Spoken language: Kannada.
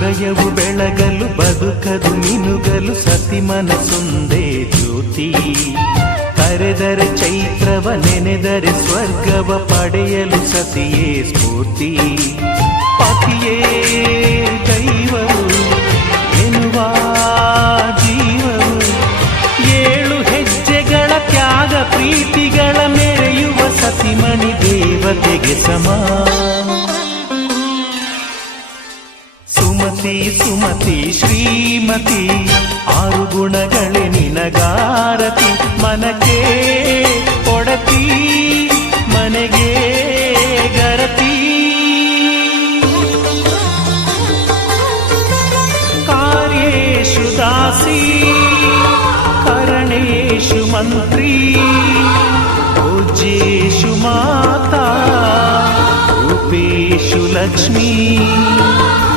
ಹೃದಯವು ಬೆಳಗಲು ಬದುಕದು ಮಿನುಗಲು ಸತಿ ಮನಸೊಂದೇ ಜ್ಯೋತಿ. ಕರೆದರೆ ಚೈತ್ರವ ನೆನೆದರೆ ಸ್ವರ್ಗವ ಪಡೆಯಲು ಸತಿಯೇ ಸ್ಫೂರ್ತಿ. ಪತಿಯೇ ದೈವವು ಎನ್ನುವ ಜೀವವು, 7 ಹೆಜ್ಜೆಗಳ ತ್ಯಾಗ ಪ್ರೀತಿಗಳ ಮೆರೆಯುವ ಸತಿಮಣಿ ದೇವತೆಗೆ ಸಮ. ಸುಮತಿ ಸುಮತಿ ಶ್ರೀಮತಿ 6 ಗುಣಗಳೇ ನಿನಗಾರತಿ. ಮನಕ್ಕೆ ಕೊಡತಿ ಮನೆಗೆ ಗರತಿ. ಕಾರ್ಯೇಷು ದಾಸಿ ಕರಣೇಷು ಮಂತ್ರಿ. ಭೋಜ್ಯೇಷು ಮಾತಾ ರೂಪೇಷು ಲಕ್ಷ್ಮೀ.